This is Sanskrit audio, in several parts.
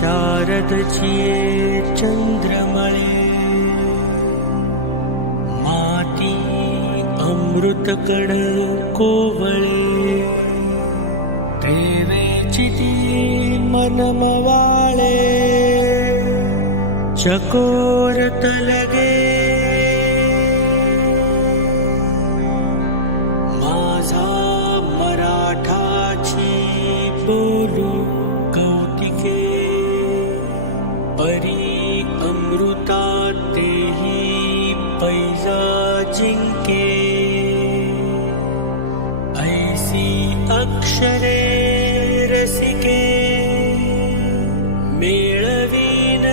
छिये चन्द्रमळे माती अमृतकण कोवळे प्रेमेची ती मनमवाळे चकोरत अमृता तेही पैजा जिंके ऐसी अक्षरे मेळवीन।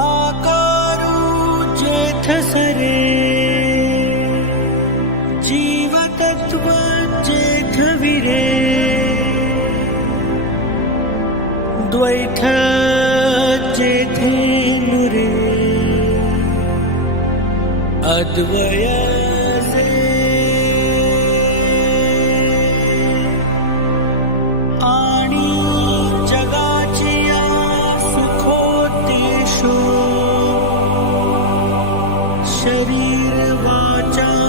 आकारू जेथ सरे अद्वैठाचे धीमुरे अद्वयासे। आणि जगाची सुखोतीशो शरीर वाचा